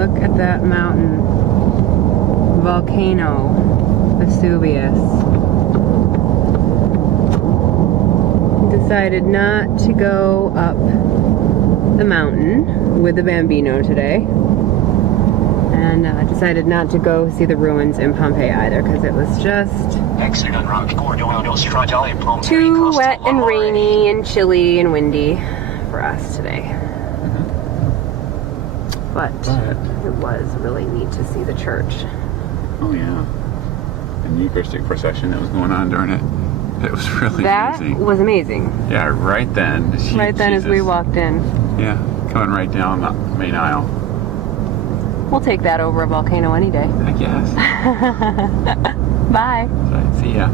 Look at that mountain. Volcano. Vesuvius. Decided not to go up the mountain with the Bambino today. And decided not to go see the ruins in Pompeii either, because it was just too wet and rainy and chilly and windy for us today. But it was really neat to see the church. Oh yeah. And the Eucharistic procession that was going on during it. It was really amazing. That was amazing. Yeah, right then. Right then as we walked in. Yeah, coming right down the main aisle. We'll take that over a volcano any day. I guess. Bye. So, see ya.